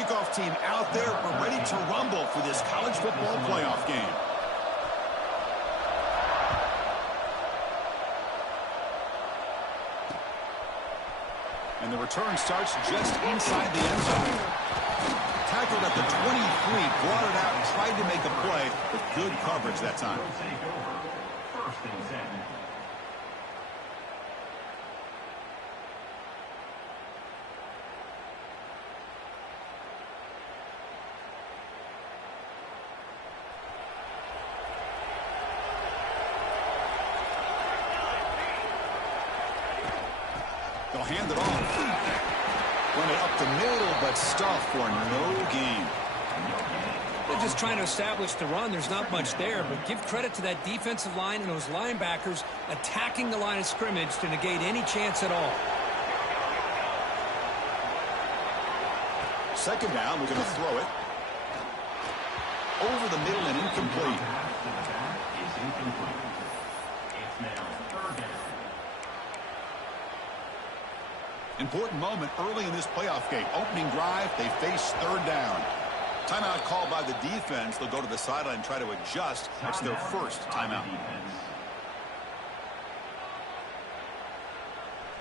Kickoff team out there. We're ready to rumble for this college football playoff game. And the return starts just inside the end zone. Tackled at the 23, brought it out and tried to make a play with good coverage that time. They'll hand it off. Run it up the middle, but stuff for no gain. They're just trying to establish the run. There's not much there, but give credit to that defensive line and those linebackers attacking the line of scrimmage to negate any chance at all. Second down, we're going to throw it. Over the middle and incomplete. Important moment early in this playoff game. Opening drive, they face third down. Timeout called by the defense. They'll go to the sideline and try to adjust. That's their first timeout.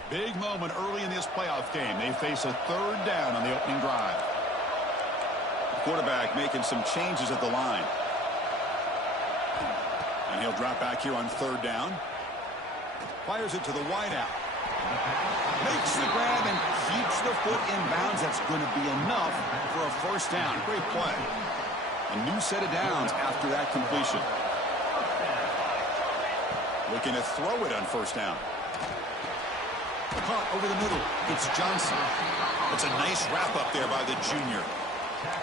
Big moment early in this playoff game. They face a third down on the opening drive. The quarterback making some changes at the line. And he'll drop back here on third down. Fires it to the wideout. Makes the grab and keeps the foot in bounds. That's going to be enough for a first down. Great play. A new set of downs after that completion. Looking to throw it on first down. Caught over the middle. It's Johnson. It's a nice wrap up there by the junior.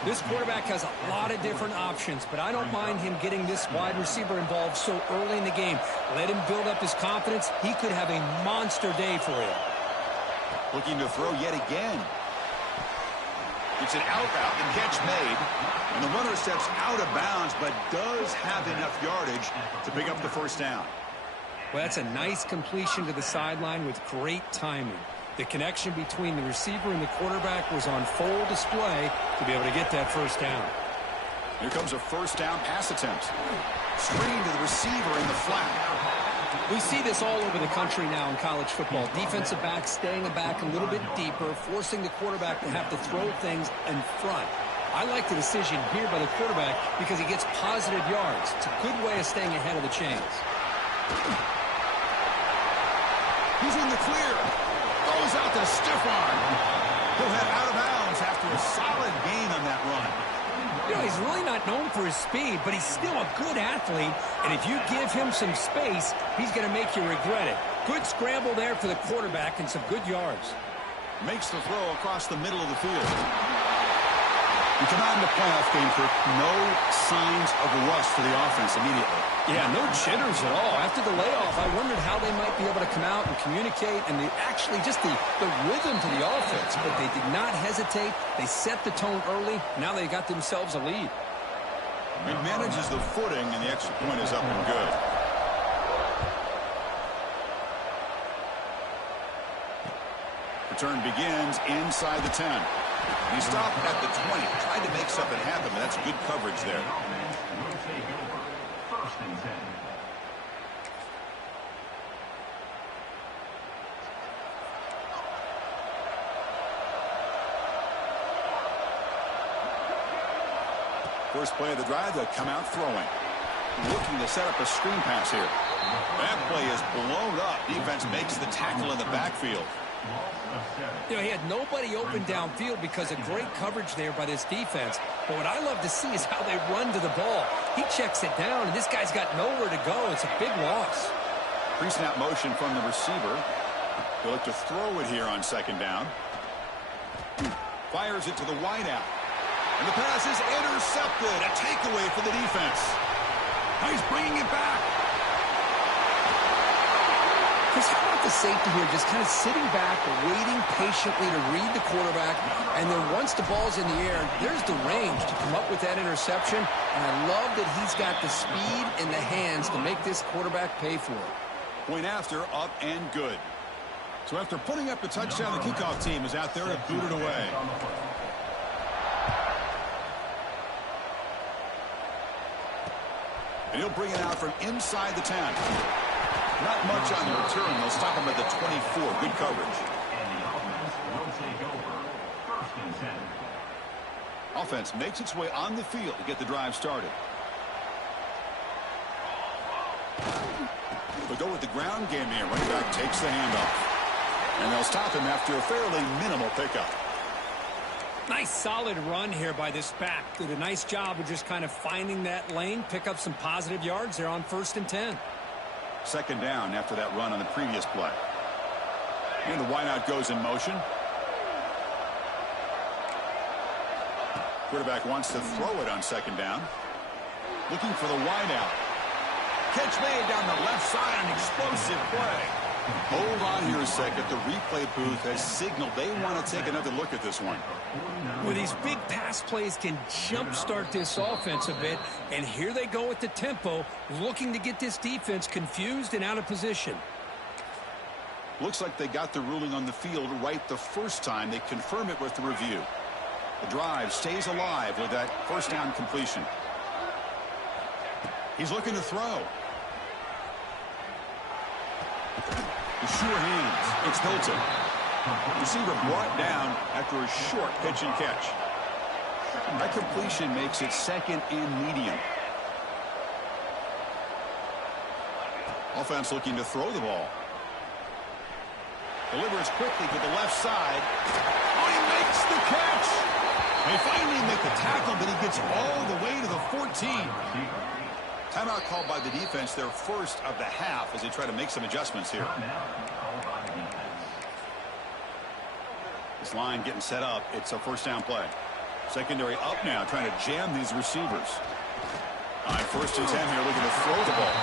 This quarterback has a lot of different options, but I don't mind him getting this wide receiver involved so early in the game. Let him build up his confidence. He could have a monster day for you. Looking to throw yet again. It's an out route and catch made. And the runner steps out of bounds, but does have enough yardage to pick up the first down. Well, that's a nice completion to the sideline with great timing. The connection between the receiver and the quarterback was on full display to be able to get that first down. Here comes a first down pass attempt. Screen to the receiver in the flat. We see this all over the country now in college football. Defensive backs staying back a little bit deeper, forcing the quarterback to have to throw things in front. I like the decision here by the quarterback because he gets positive yards. It's a good way of staying ahead of the chains. He's in the clear. Throws out the stiff arm. He'll head out of bounds after a solid gain on that run. You know, he's really not known for his speed, but he's still a good athlete. And if you give him some space, he's going to make you regret it. Good scramble there for the quarterback and some good yards. Makes the throw across the middle of the field. We come out in the playoff game for no signs of rust for the offense immediately. Yeah, no jitters at all. After the layoff, I wondered how they might be able to come out and communicate and actually just the rhythm to the offense. But they did not hesitate. They set the tone early. Now they got themselves a lead. He manages the footing, and the extra point is up and good. Return begins inside the 10. He stopped at the 20, tried to make something happen, but that's good coverage there. First play of the drive, they'll come out throwing. Looking to set up a screen pass here. That play is blown up. Defense makes the tackle in the backfield. You know, he had nobody open downfield because of great coverage there by this defense. But what I love to see is how they run to the ball. He checks it down, and this guy's got nowhere to go. It's a big loss. Pre-snap motion from the receiver. They'll look to throw it here on second down. Fires it to the wideout. And the pass is intercepted. A takeaway for the defense. He's bringing it back. Chris, how about the safety here just kind of sitting back, waiting patiently to read the quarterback, and then once the ball's in the air, there's the range to come up with that interception, and I love that he's got the speed in the hands to make this quarterback pay for it. Point after, up and good. So after putting up the touchdown, the kickoff team is out there to boot it away. And he'll bring it out from inside the 10. Not much on the return. They'll stop him at the 24. Good coverage. And the offense will take over. 1st and 10. Offense makes its way on the field to get the drive started. They'll go with the ground game here. Running back takes the handoff. And they'll stop him after a fairly minimal pickup. Nice solid run here by this back. Did a nice job of just kind of finding that lane, pick up some positive yards there on 1st and 10. 2nd down after that run on the previous play. And the wideout goes in motion. Quarterback wants to throw it on 2nd down. Looking for the wideout. Catch made down the left side, an explosive play. Hold on here a second. The replay booth has signaled they want to take another look at this one. Well, these big pass plays can jumpstart this offense a bit, and here they go with the tempo, looking to get this defense confused and out of position. Looks like they got the ruling on the field right the first time. They confirm it with the review. The drive stays alive with that 1st down completion. He's looking to throw. The sure hands. It's Hilton. Receiver brought down after a short pitch and catch. That completion makes it 2nd and medium. Offense looking to throw the ball. Delivers quickly to the left side. Oh, he makes the catch. They finally make the tackle, but he gets all the way to the 14. Timeout called by the defense, their 1st of the half, as they try to make some adjustments here. This line getting set up. It's a 1st down play. Secondary up now, trying to jam these receivers. On 1st and 10 here, looking to throw the ball.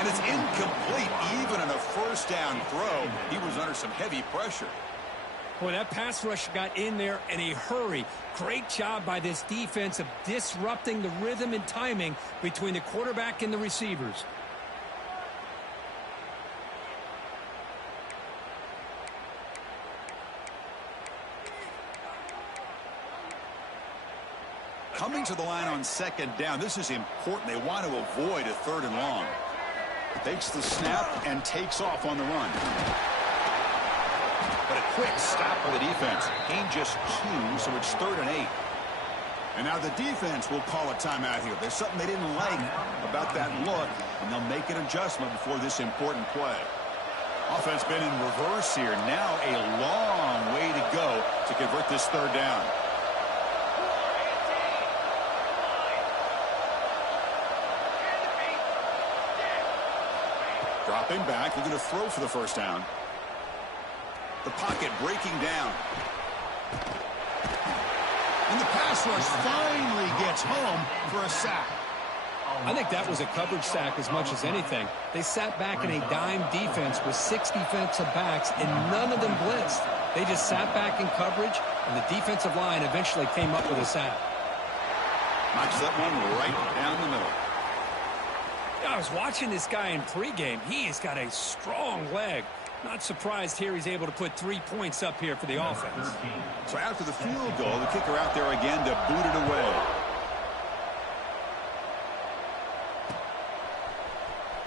And it's incomplete. Even on a 1st down throw, he was under some heavy pressure. Boy, that pass rush got in there in a hurry. Great job by this defense of disrupting the rhythm and timing between the quarterback and the receivers. Coming to the line on 2nd down. This is important. They want to avoid a 3rd and long. Takes the snap and takes off on the run. But a quick stop by the defense. Gain just 2, so it's 3rd and 8. And now the defense will call a timeout here. There's something they didn't like about that look, and they'll make an adjustment before this important play. Offense been in reverse here. Now a long way to go to convert this 3rd down. Dropping back, looking to throw for the 1st down. The pocket breaking down. And the pass rush finally gets home for a sack. I think that was a coverage sack as much as anything. They sat back in a dime defense with 6 defensive backs, and none of them blitzed. They just sat back in coverage, and the defensive line eventually came up with a sack. Knocks that one right down the middle. I was watching this guy in pregame. He has got a strong leg. Not surprised here he's able to put 3 points up here for the offense. So after the field goal, the kicker out there again to boot it away.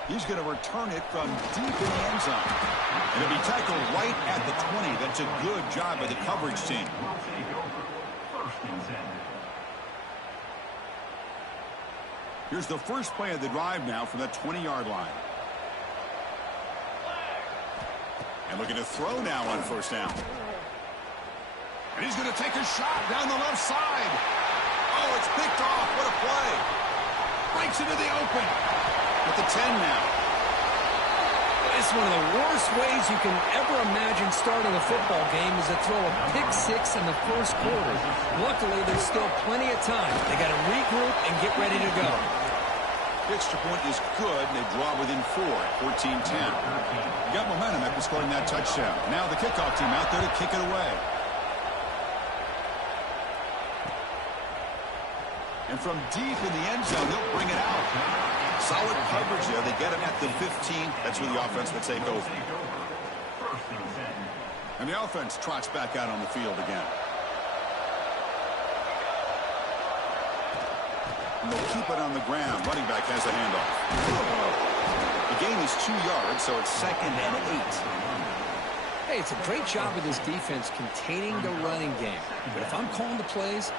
He's going to return it from deep in the end zone. And it'll be tackled right at the 20. That's a good job by the coverage team. Here's the first play of the drive now from that 20-yard line. And looking to throw now on 1st down. And he's going to take a shot down the left side. Oh, it's picked off. What a play. Breaks into the open. At the 10 now. It's one of the worst ways you can ever imagine starting a football game is to throw a pick-6 in the 1st quarter. Luckily, there's still plenty of time. They got to regroup and get ready to go. The extra point is good, and they draw within 4 at 14-10. You got momentum after scoring that touchdown. Now the kickoff team out there to kick it away. And from deep in the end zone, they'll bring it out. Solid coverage there. They get him at the 15. That's where the offense will take over. And the offense trots back out on the field again. And they'll keep it on the ground. Running back has the handoff. The gain is 2 yards, so it's 2nd and 8. Hey, it's a great job of this defense containing the running game. But if I'm calling the plays,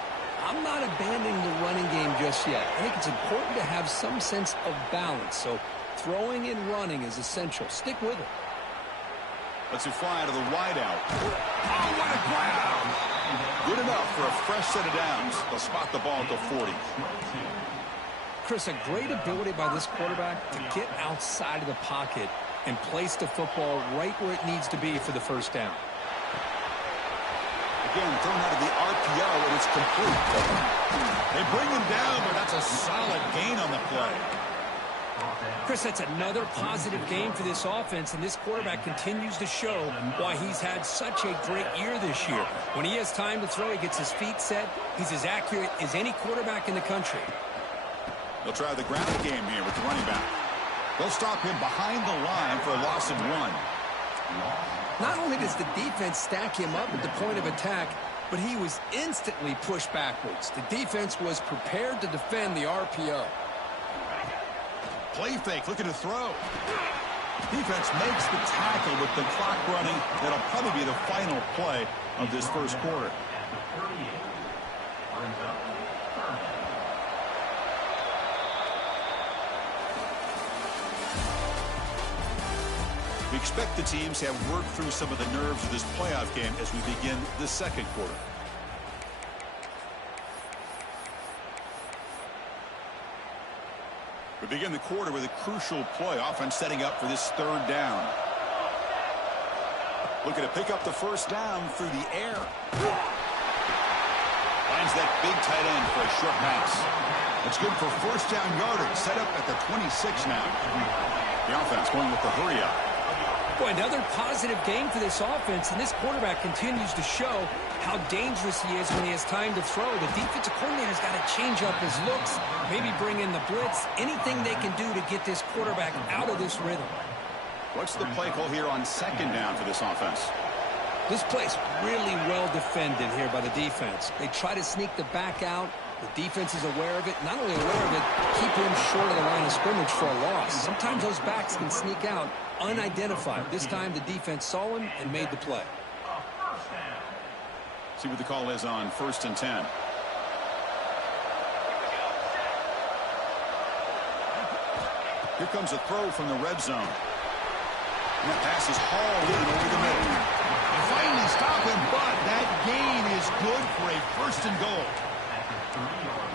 I'm not abandoning the running game just yet. I think it's important to have some sense of balance. So throwing and running is essential. Stick with it. Let's fly out of the wideout. Oh, what a grab! Good enough for a fresh set of downs. They'll spot the ball at the 40. Chris, a great ability by this quarterback to get outside of the pocket and place the football right where it needs to be for the first down. Again, thrown out of the RPO, and it's complete. They bring him down, but that's a solid gain on the play. Chris, that's another positive game for this offense, and this quarterback continues to show why he's had such a great year this year. When he has time to throw, he gets his feet set. He's as accurate as any quarterback in the country. They'll try the ground game here with the running back. They'll stop him behind the line for a loss of 1. Not only does the defense stack him up at the point of attack, but he was instantly pushed backwards. The defense was prepared to defend the RPO. Play fake, looking to throw. Defense makes the tackle with the clock running. That'll probably be the final play of this first quarter. We expect the teams to have worked through some of the nerves of this playoff game as we begin the second quarter. We begin the quarter with a crucial play. Offense setting up for this 3rd down. Looking to pick up the first down through the air. Finds that big tight end for a short pass. It's good for first down yardage. Set up at the 26 now. The offense going with the hurry up. Boy, another positive game for this offense, and this quarterback continues to show how dangerous he is when he has time to throw. The defensive coordinator's got to change up his looks, maybe bring in the blitz, anything they can do to get this quarterback out of this rhythm. What's the play call here on 2nd down for this offense? This play's really well defended here by the defense. They try to sneak the back out. The defense is aware of it. Not only aware of it, keep him short of the line of scrimmage for a loss. Sometimes those backs can sneak out unidentified. This time the defense saw him and made the play. See what the call is on 1st and 10. Here comes a throw from the red zone. And that pass is hauled in over the middle. They finally stop him, but that gain is good for a 1st and goal.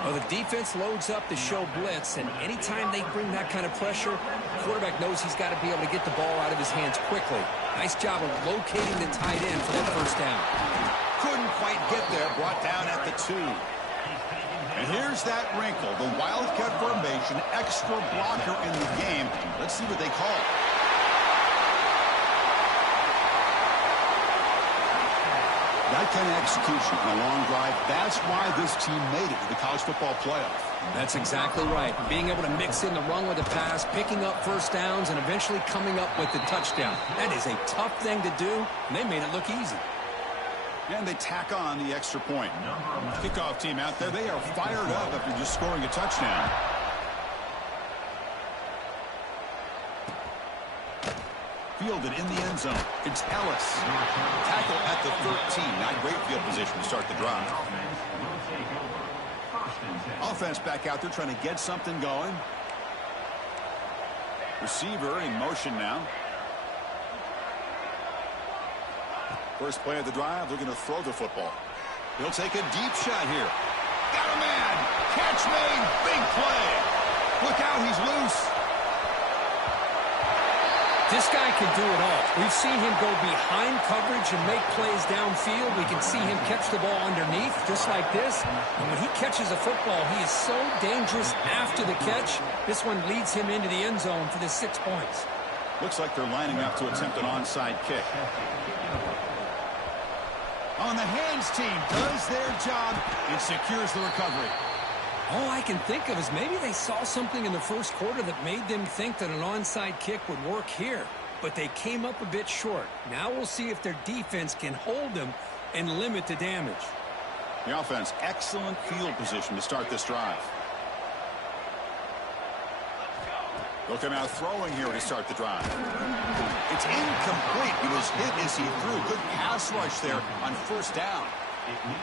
Well, the defense loads up to show blitz, and anytime they bring that kind of pressure, the quarterback knows he's got to be able to get the ball out of his hands quickly. Nice job of locating the tight end for that first down. Couldn't quite get there, brought down at the 2. And here's that wrinkle, the Wildcat formation, extra blocker in the game. Let's see what they call. That kind of execution on a long drive, that's why this team made it to the college football playoff. That's exactly right. Being able to mix in the run with the pass, picking up first downs, and eventually coming up with the touchdown. That is a tough thing to do, and they made it look easy. And they tack on the extra point. Kickoff team out there, they are fired up after just scoring a touchdown. Fielded in the end zone. It's Ellis. Tackle at the 13. Not great field position to start the drive. Offense back out there trying to get something going. Receiver in motion now. First play of the drive, looking to throw the football. He'll take a deep shot here. Got a man. Catch made. Big play. Look out, he's loose. This guy can do it all. We've seen him go behind coverage and make plays downfield. We can see him catch the ball underneath, just like this. And when he catches a football, he is so dangerous after the catch. This one leads him into the end zone for the 6 points. Looks like they're lining up to attempt an onside kick. On the hands team does their job and secures the recovery. All I can think of is maybe they saw something in the first quarter that made them think that an onside kick would work here. But they came up a bit short. Now we'll see if their defense can hold them and limit the damage. The offense, excellent field position to start this drive. They'll come out throwing here to start the drive. It's incomplete. He was hit as he threw. Good pass rush there on first down.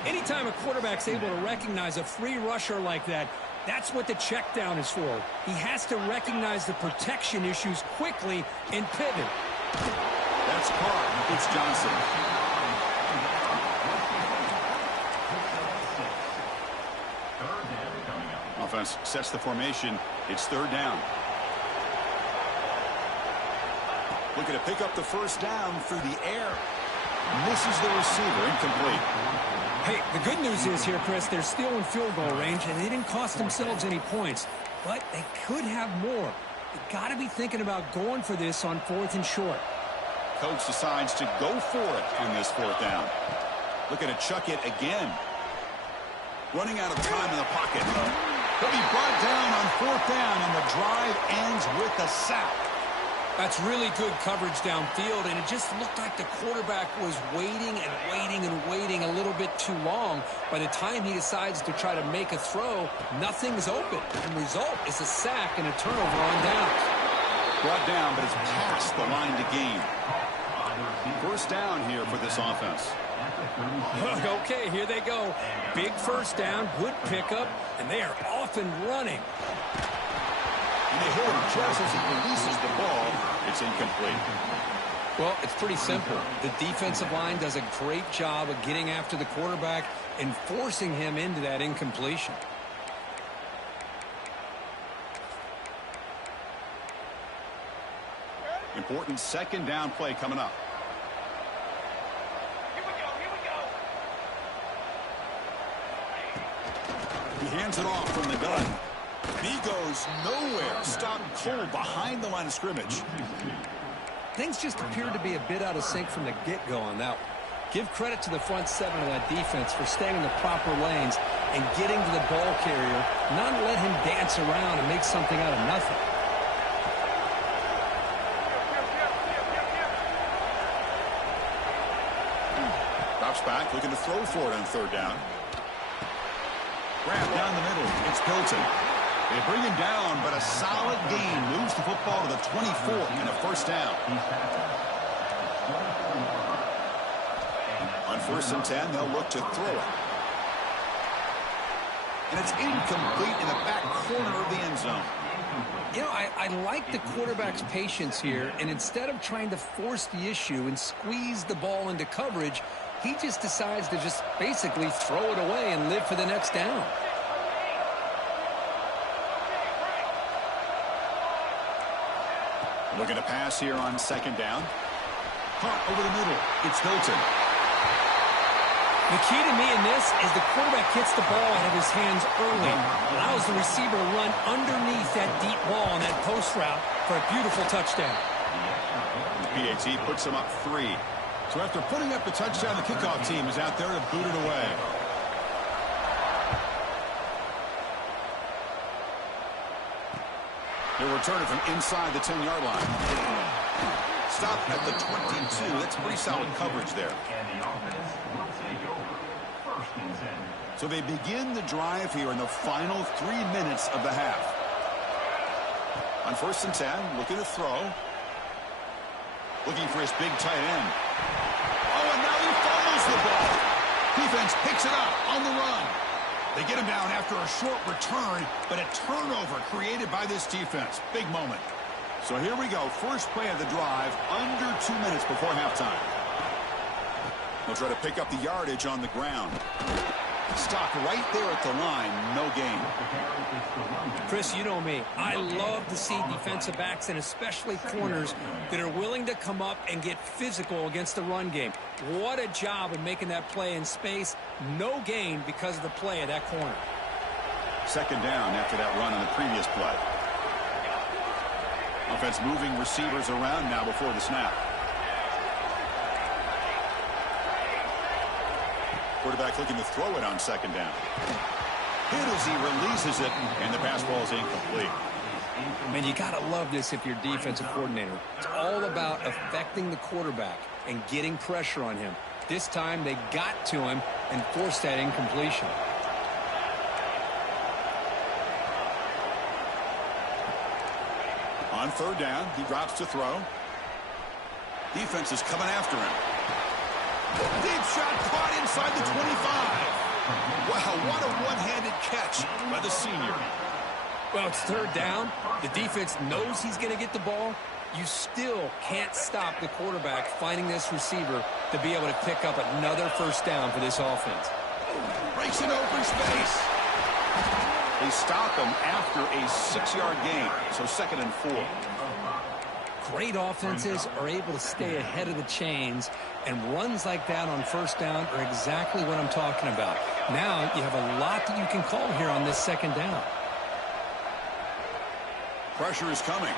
Anytime a quarterback's able to recognize a free rusher like that, that's what the check down is for. He has to recognize the protection issues quickly and pivot. That's caught. It's Johnson. Offense sets the formation. It's third down. Looking to pick up the first down through the air. Misses the receiver. Incomplete. Hey, the good news is here, Chris, they're still in field goal range, and they didn't cost themselves any points. But they could have more. You got to be thinking about going for this on 4th and short. Coach decides to go for it on this fourth down. Looking to chuck it again. Running out of time in the pocket. He'll be brought down on fourth down, and the drive ends with a sack. That's really good coverage downfield, and it just looked like the quarterback was waiting and waiting and waiting a little bit too long. By the time he decides to try to make a throw, nothing's open. And the result is a sack and a turnover on downs. Brought down, but it's past the line to gain. First down here for this offense. Okay, here they go. Big first down, good pickup, and they are off and running. And they hit him just as he releases the ball. It's incomplete. Well, it's pretty simple. The defensive line does a great job of getting after the quarterback and forcing him into that incompletion. Important second down play coming up. He hands it off from the gun. He goes nowhere. Stopped cold behind the line of scrimmage. Things just appeared to be a bit out of sync from the get-go on that one. Give credit to the front seven of that defense for staying in the proper lanes and getting to the ball carrier, not let him dance around and make something out of nothing. Drops back, looking to throw for it on third down. Grab down the middle. It's Hilton. They bring him down, but a solid gain moves the football to the 24 and a first down. On 1st and 10, they'll look to throw it. And it's incomplete in the back corner of the end zone. You know, I like the quarterback's patience here, and instead of trying to force the issue and squeeze the ball into coverage, he just decides to just basically throw it away and live for the next down. Looking to pass here on second down. Caught over the middle. It's Hilton. The key to me in this is the quarterback gets the ball out of his hands early, allows the receiver to run underneath that deep ball on that post route for a beautiful touchdown. PAT puts him up 3. So after putting up the touchdown, the kickoff team is out there to boot it away. They'll return it from inside the 10-yard line. Stop at the 22. That's pretty solid coverage there. So they begin the drive here in the final 3 minutes of the half. On 1st and 10, looking to throw. Looking for his big tight end. Oh, and now he fumbles the ball. Defense picks it up on the run. They get him down after a short return, but a turnover created by this defense. Big moment. So here we go. First play of the drive, under 2 minutes before halftime. They'll try to pick up the yardage on the ground. Stop right there at the line. No gain. Chris, you know me. I love to see defensive backs and especially corners that are willing to come up and get physical against the run game. What a job of making that play in space. No gain because of the play of that corner. Second down after that run on the previous play. Offense moving receivers around now before the snap. Quarterback looking to throw it on second down. Hit as he releases it, and the pass ball is incomplete. Man, you got to love this if you're defensive coordinator. It's all about affecting the quarterback and getting pressure on him. This time they got to him and forced that incompletion. On third down, he drops to throw. Defense is coming after him. Deep shot caught inside the 25. Wow, what a one-handed catch by the senior. Well, it's third down. The defense knows he's going to get the ball. You still can't stop the quarterback finding this receiver to be able to pick up another first down for this offense. Breaks in open space. They stop him after a 6-yard gain, so 2nd and 4. Great offenses are able to stay ahead of the chains, and runs like that on first down are exactly what I'm talking about. Now you have a lot that you can call here on this 2nd down. Pressure is coming.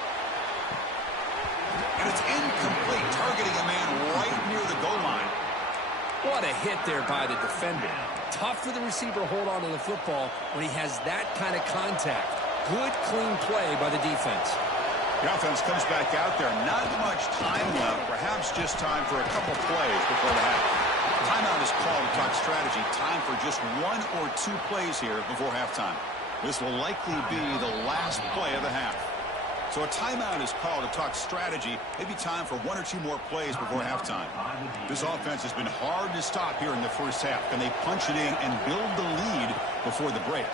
And it's incomplete, targeting a man right near the goal line. What a hit there by the defender. Tough for the receiver to hold on to the football when he has that kind of contact. Good, clean play by the defense. The offense comes back out there. Not much time left. Perhaps just time for a couple plays before the half. Timeout is called to talk strategy. Time for just 1 or 2 plays here before halftime. This will likely be the last play of the half. So a timeout is called to talk strategy. Maybe time for 1 or 2 more plays before halftime. This offense has been hard to stop here in the first half. Can they punch it in and build the lead before the break?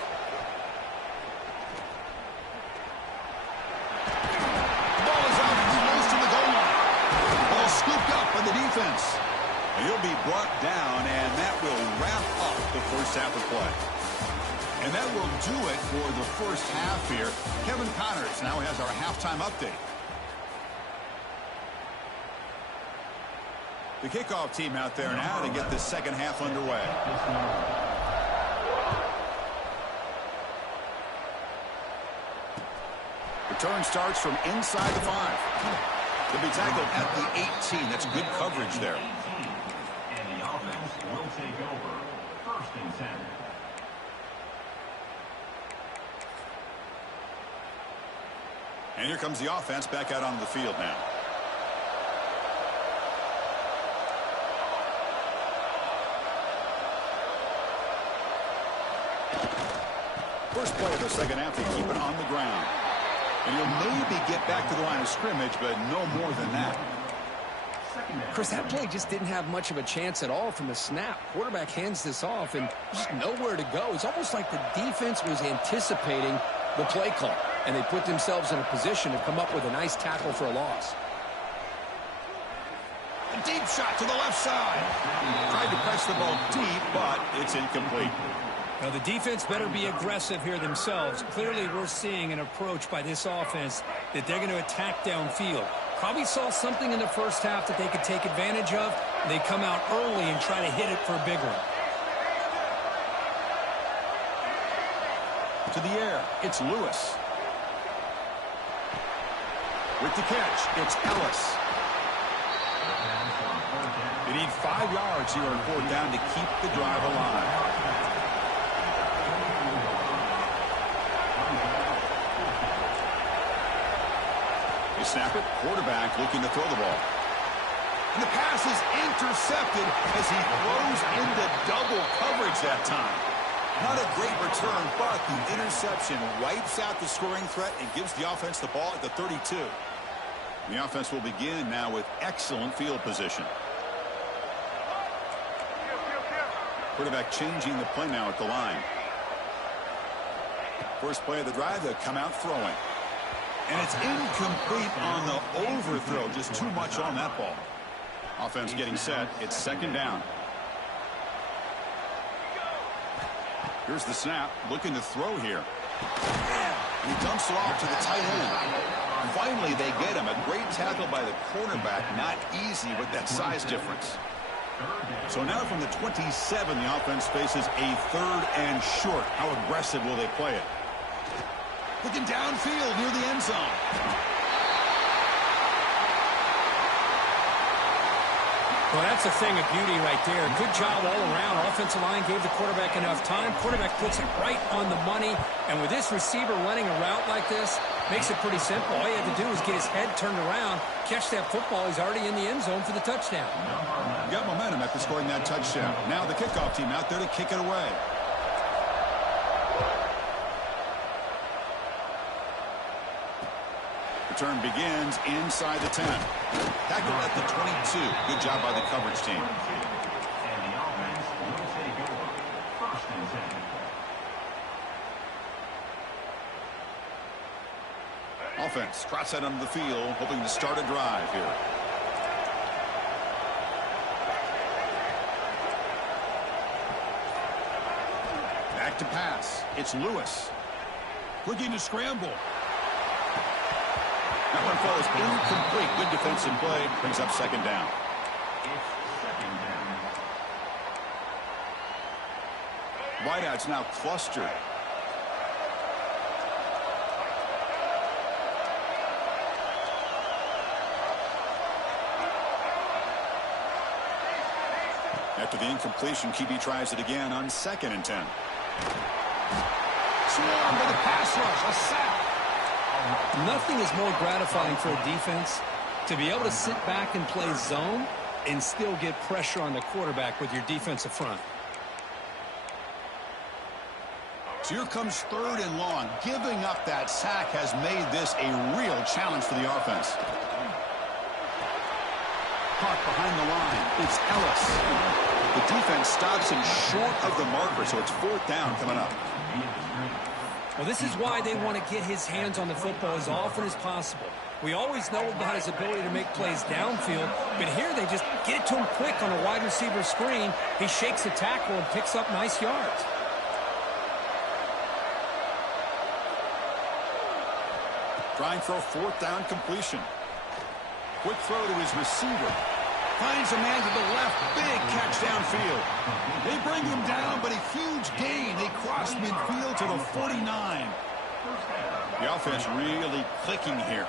Ball is out. He goes to the goal line. Ball scooped up by the defense. He'll be brought down, and that will wrap up the first half of play. And that will do it for the first half here. Kevin Connors now has our halftime update. The kickoff team out there now to get this second half underway. Return starts from inside the 5. They'll be tackled at the 18. That's good coverage there. And the offense will take over. 1st and 10. And here comes the offense back out onto the field now. First play of the second half, they keep it on the ground. And he'll maybe get back to the line of scrimmage, but no more than that. Chris, that play just didn't have much of a chance at all from the snap. Quarterback hands this off, and just nowhere to go. It's almost like the defense was anticipating the play call, and they put themselves in a position to come up with a nice tackle for a loss. A deep shot to the left side. Tried to press the ball deep, but it's incomplete. Now, the defense better be aggressive here themselves. Clearly, we're seeing an approach by this offense that they're going to attack downfield. Probably saw something in the first half that they could take advantage of. They come out early and try to hit it for a big one. To the air, it's Lewis. With the catch, it's Ellis. They need 5 yards here on 4th down to keep the drive alive. They snap it, quarterback looking to throw the ball. And the pass is intercepted as he throws into double coverage that time. Not a great return, but the interception wipes out the scoring threat and gives the offense the ball at the 32. The offense will begin now with excellent field position. Quarterback changing the play now at the line. First play of the drive, they'll come out throwing. And it's incomplete on the overthrow. Just too much on that ball. Offense getting set. It's 2nd down. Here's the snap. Looking to throw here. And he dumps it off to the tight end. And finally, they get him. A great tackle by the cornerback. Not easy with that size difference. So now from the 27, the offense faces a 3rd and short. How aggressive will they play it? Looking downfield near the end zone. Well, that's a thing of beauty right there. Good job all around. Offensive line gave the quarterback enough time. Quarterback puts it right on the money. And with this receiver running a route like this, makes it pretty simple. All you have to do is get his head turned around, catch that football. He's already in the end zone for the touchdown. Got momentum after scoring that touchdown. Now the kickoff team out there to kick it away. Return begins inside the 10. Tackle at the 22. Good job by the coverage team. And the offense will take over. First and 10. Offense trots out onto the field, hoping to start a drive here. Back to pass. It's Lewis. Looking to scramble. That one falls incomplete. Good defensive play. Brings up second down. It's second down. Wideouts now clustered. After the incompletion, QB tries it again on 2nd and 10. Swarmed with a pass rush, a sack. Nothing is more gratifying for a defense to be able to sit back and play zone and still get pressure on the quarterback with your defensive front. So here comes 3rd and long. Giving up that sack has made this a real challenge for the offense. Caught behind the line. It's Ellis. The defense stops him short of the marker, so it's 4th down coming up. Well, this is why they want to get his hands on the football as often as possible. We always know about his ability to make plays downfield, but here they just get it to him quick on a wide receiver screen. He shakes the tackle and picks up nice yards. Trying for a 4th down completion. Quick throw to his receiver. Finds a man to the left. Big catch downfield. They bring him down, but a huge gain. They cross midfield to the 49. The offense really clicking here.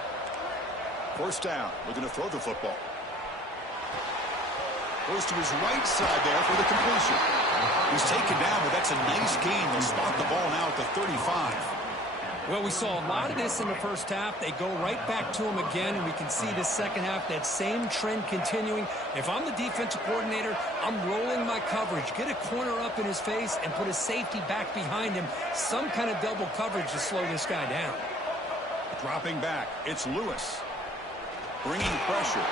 1st down. Looking to throw the football. Goes to his right side there for the completion. He's taken down, but that's a nice gain. They'll spot the ball now at the 35. Well, we saw a lot of this in the first half. They go right back to him again, and we can see this second half, that same trend continuing. If I'm the defensive coordinator, I'm rolling my coverage. Get a corner up in his face and put a safety back behind him. Some kind of double coverage to slow this guy down. Dropping back, it's Lewis. Bringing pressure.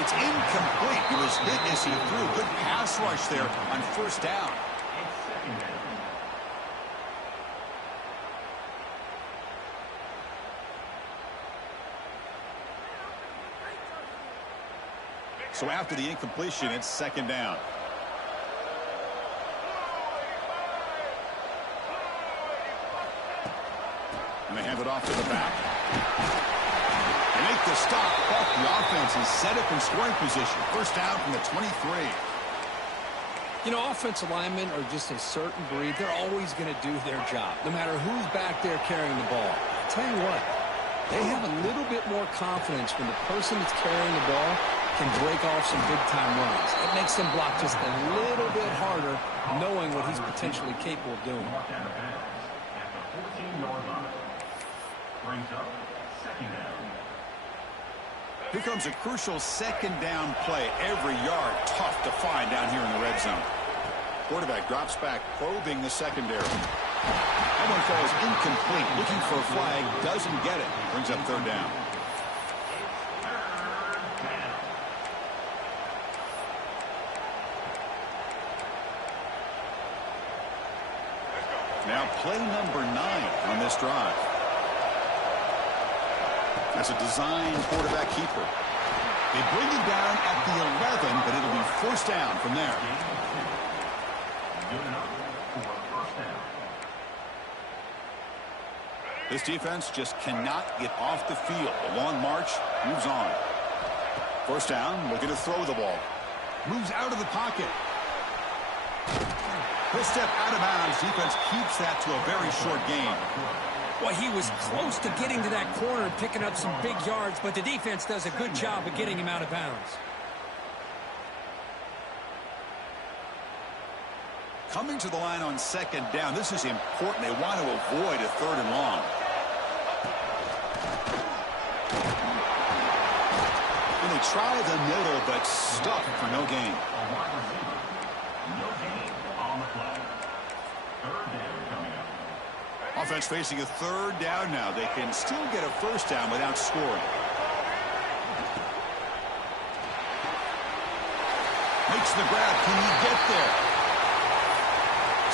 It's incomplete. He was hit as he threw. Good pass rush there on 1st down. It's second down. So after the incompletion, it's 2nd down. And they hand it off to the back. They make the stop, but the offense is set up in scoring position. 1st down from the 23. You know, offensive linemen are just a certain breed. They're always going to do their job, no matter who's back there carrying the ball. I'll tell you what, they have a little bit more confidence when the person that's carrying the ball can break off some big-time runs. It makes them block just a little bit harder, knowing what he's potentially capable of doing. Brought down a pass at the 14-yard line. Brings up second down. Here comes a crucial 2nd down play. Every yard tough to find down here in the red zone. Quarterback drops back, probing the secondary. That one falls incomplete. Looking for a flag, doesn't get it. Brings up 3rd down. Now play number 9 on this drive. That's a design quarterback keeper. They bring him down at the 11, but it'll be 1st down from there. Good enough for first down. This defense just cannot get off the field. The long march moves on. 1st down, looking to throw the ball. Moves out of the pocket. He'll step out of bounds. Defense keeps that to a very short gain. Well, he was close to getting to that corner and picking up some big yards, but the defense does a good job of getting him out of bounds. Coming to the line on 2nd down. This is important. They want to avoid a 3rd and long. And they try the middle, but stuck for no gain. Offense facing a third down now. They can still get a first down without scoring. Makes the grab. Can he get there?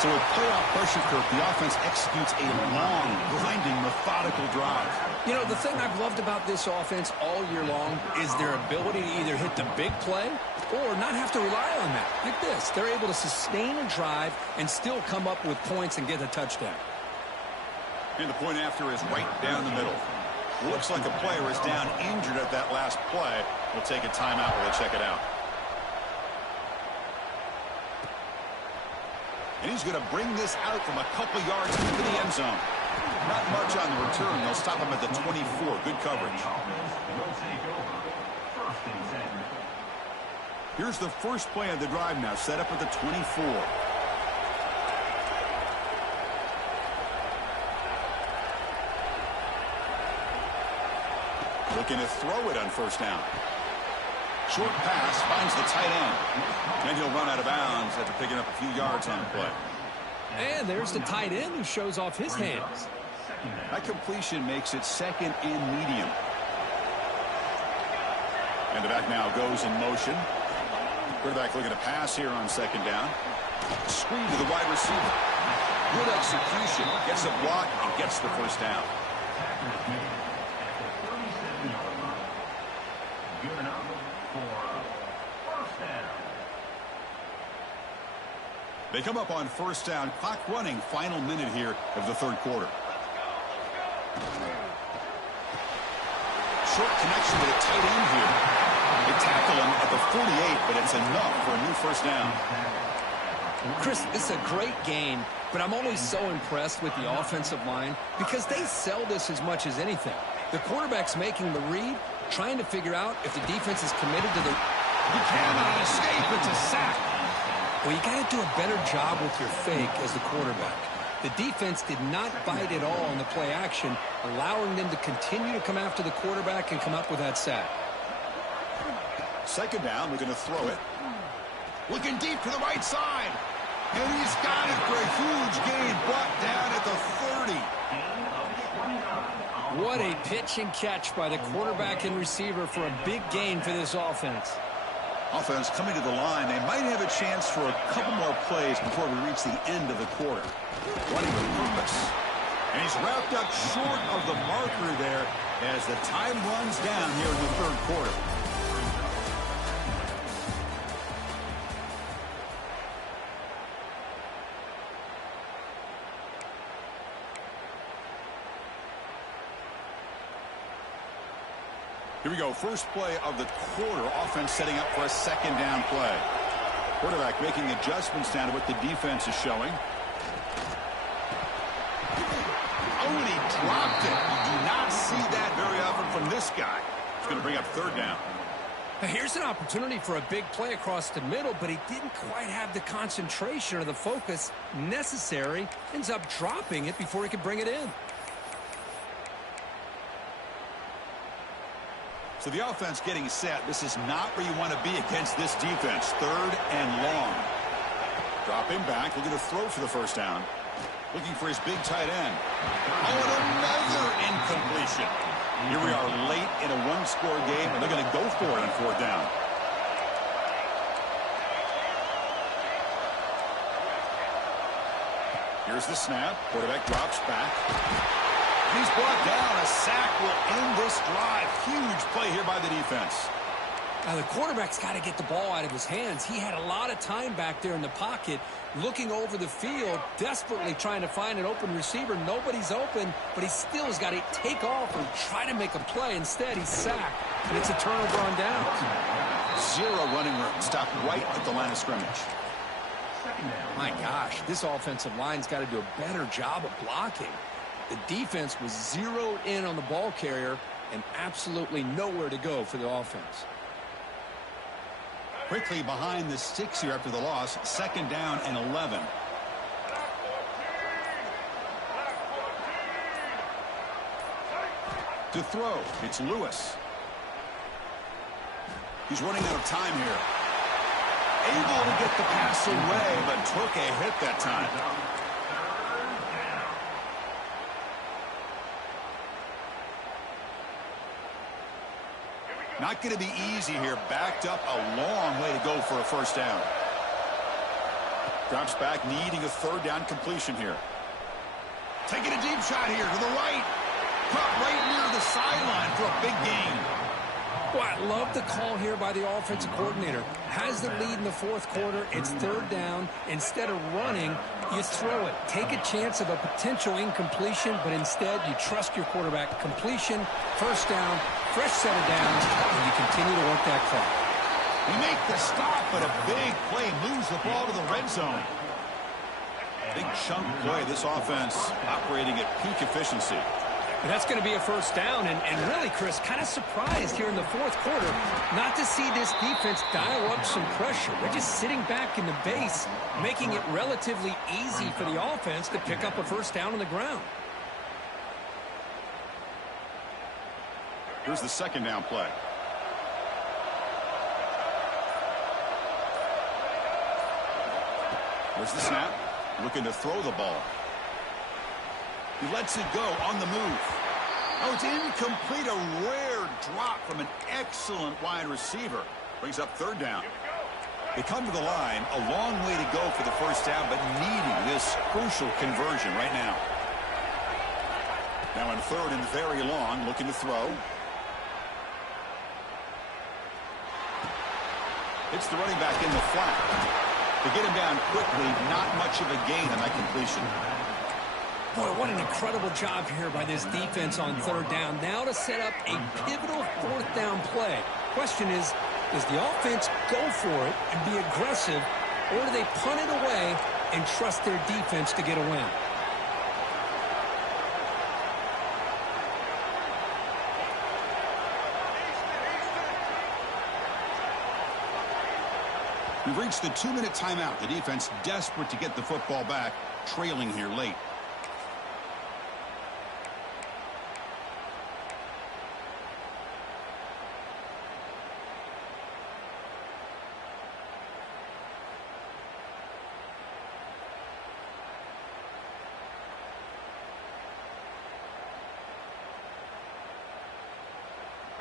So with playoff pressure, Kirk, the offense executes a long, grinding, methodical drive. You know, the thing I've loved about this offense all year long is their ability to either hit the big play or not have to rely on that. Like this. They're able to sustain a drive and still come up with points and get a touchdown. And the point after is right down the middle. Looks like a player is down injured at that last play. We'll take a timeout while they check it out. And he's going to bring this out from a couple yards into the end zone. Not much on the return. They'll stop him at the 24. Good coverage. Here's the first play of the drive now, set up at the 24. Looking to throw it on first down. Short pass finds the tight end. And he'll run out of bounds after picking up a few yards on the play. And there's the tight end who shows off his hands. That completion makes it second and medium. And the back now goes in motion. Quarterback looking to pass here on second down. Screen to the wide receiver. Good execution. Gets a block and gets the first down. They come up on first down. Clock running. Final minute here of the third quarter. Short connection to the tight end here. They tackle him at the 48, but it's enough for a new first down. Chris, this is a great game, but I'm always so impressed with the offensive line because they sell this as much as anything. The quarterback's making the read, trying to figure out if the defense is committed to the... He cannot escape. It's a sack. Well, you got to do a better job with your fake as the quarterback. The defense did not bite at all on the play action, allowing them to continue to come after the quarterback and come up with that sack. Second down, we're going to throw it. Looking deep to the right side. And he's got it for a huge gain, brought down at the 30. What a pitch and catch by the quarterback and receiver for a big gain for this offense. Offense coming to the line. They might have a chance for a couple more plays before we reach the end of the quarter. Running with purpose. And he's wrapped up short of the marker there as the time runs down here in the third quarter. Here we go. First play of the quarter. Offense setting up for a second down play. Quarterback making adjustments down to what the defense is showing. Oh, and he dropped it. You do not see that very often from this guy. He's going to bring up third down. Here's an opportunity for a big play across the middle, but he didn't quite have the concentration or the focus necessary. Ends up dropping it before he could bring it in. So the offense getting set. This is not where you want to be against this defense. Third and long. Dropping back. Looking to throw for the first down. Looking for his big tight end. Oh, and another incompletion. Here we are late in a one-score game, and they're going to go for it on fourth down. Here's the snap. Quarterback drops back. He's brought down. A sack will end this drive. Huge play here by the defense. Now, the quarterback's got to get the ball out of his hands. He had a lot of time back there in the pocket, looking over the field, desperately trying to find an open receiver. Nobody's open, but he still has got to take off or try to make a play. Instead, he's sacked, and it's a turnover on downs. Zero running room. Stopped right at the line of scrimmage. My gosh, this offensive line's got to do a better job of blocking. The defense was zeroed in on the ball carrier and absolutely nowhere to go for the offense. Quickly behind the sticks here after the loss. Second down and 11. To throw, it's Lewis. He's running out of time here. Able to get the pass away, but took a hit that time. Not going to be easy here. Backed up a long way to go for a first down. Drops back, needing a third down completion here. Taking a deep shot here to the right. Caught right near the sideline for a big gain. Well, I love the call here by the offensive coordinator. Has the lead in the fourth quarter. It's third down. Instead of running, you throw it. Take a chance of a potential incompletion, but instead you trust your quarterback. Completion, first down, fresh set of downs, and you continue to work that clock. We make the stop, but a big play moves the ball to the red zone. Big chunk play. This offense operating at peak efficiency. And that's going to be a first down, and really, Chris, kind of surprised here in the fourth quarter not to see this defense dial up some pressure. They're just sitting back in the base, making it relatively easy for the offense to pick up a first down on the ground. Here's the second down play. Here's the snap. Looking to throw the ball. He lets it go on the move. Oh, it's incomplete. A rare drop from an excellent wide receiver. Brings up third down. They come to the line. A long way to go for the first down, but needing this crucial conversion right now. Now in third and very long, looking to throw. It's the running back in the flat. To get him down quickly, not much of a gain on that completion. Boy, what an incredible job here by this defense on third down. Now to set up a pivotal fourth down play. Question is, does the offense go for it and be aggressive, or do they punt it away and trust their defense to get a win? We've reached the 2-minute timeout. The defense desperate to get the football back, trailing here late.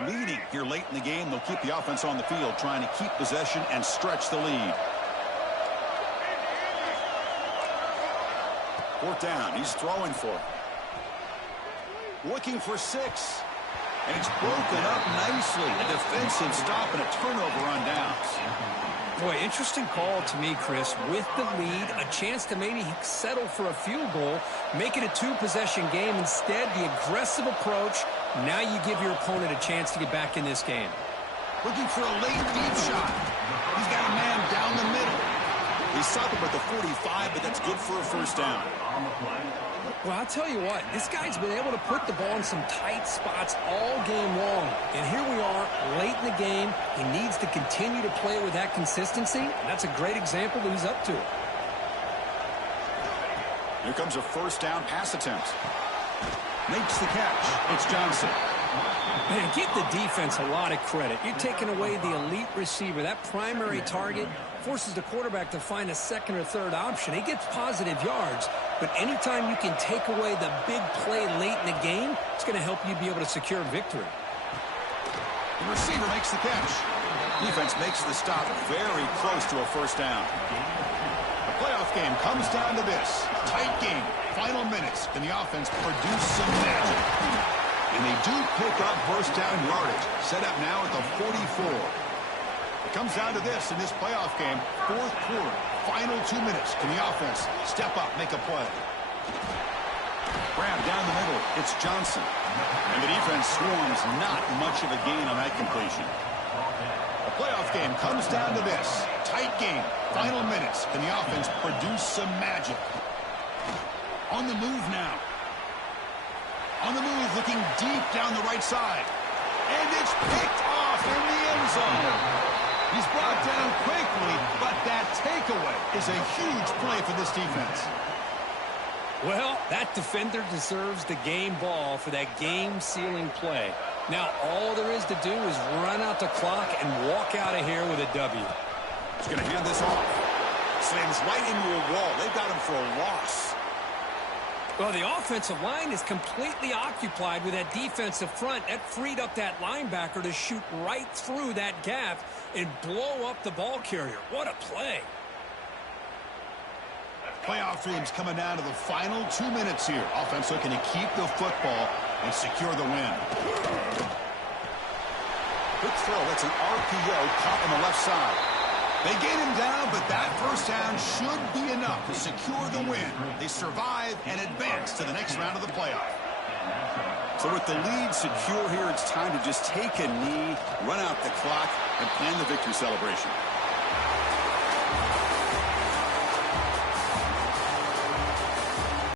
Leading here late in the game. They'll keep the offense on the field, trying to keep possession and stretch the lead. Fourth down. He's throwing for it. Looking for 6. And it's broken up nicely. A defensive stop and a turnover on downs. Boy, interesting call to me, Chris. With the lead, a chance to maybe settle for a field goal, make it a 2-possession game. Instead, the aggressive approach. Now you give your opponent a chance to get back in this game. Looking for a late deep shot. He's got a man down the middle. He stopped him at the 45, but that's good for a first down. Well, I'll tell you what, this guy's been able to put the ball in some tight spots all game long. And here we are, late in the game. He needs to continue to play with that consistency, and that's a great example that he's up to it. Here comes a first down pass attempt. Makes the catch. It's Johnson. Man, give the defense a lot of credit. You're taking away the elite receiver. That primary target forces the quarterback to find a second or third option. He gets positive yards, but anytime you can take away the big play late in the game, it's going to help you be able to secure victory. The receiver makes the catch. Defense makes the stop very close to a first down. The playoff game comes down to this. Tight game. Final minutes. Can the offense produce some magic? And they do pick up first down yardage. Set up now at the 44. It comes down to this in this playoff game. Fourth quarter. Final 2 minutes. Can the offense step up, make a play? Grab down the middle. It's Johnson. And the defense swarms not much of a gain on that completion. The playoff game comes down to this. Tight game. Final minutes. Can the offense produce some magic? On the move now. On the move, looking deep down the right side. And it's picked off in the end zone. He's brought down quickly, but that takeaway is a huge play for this defense. Well, that defender deserves the game ball for that game-sealing play. Now, all there is to do is run out the clock and walk out of here with a W. He's going to hand this off. Slams right into a wall. They've got him for a loss. Well, the offensive line is completely occupied with that defensive front. That freed up that linebacker to shoot right through that gap and blow up the ball carrier. What a play. Playoff dreams coming down to the final 2 minutes here. Offense looking to keep the football and secure the win. Quick throw. That's an RPO caught on the left side. They gain him down, but that first down should be enough to secure the win. They survive and advance to the next round of the playoff. So with the lead secure here, it's time to just take a knee, run out the clock, and plan the victory celebration.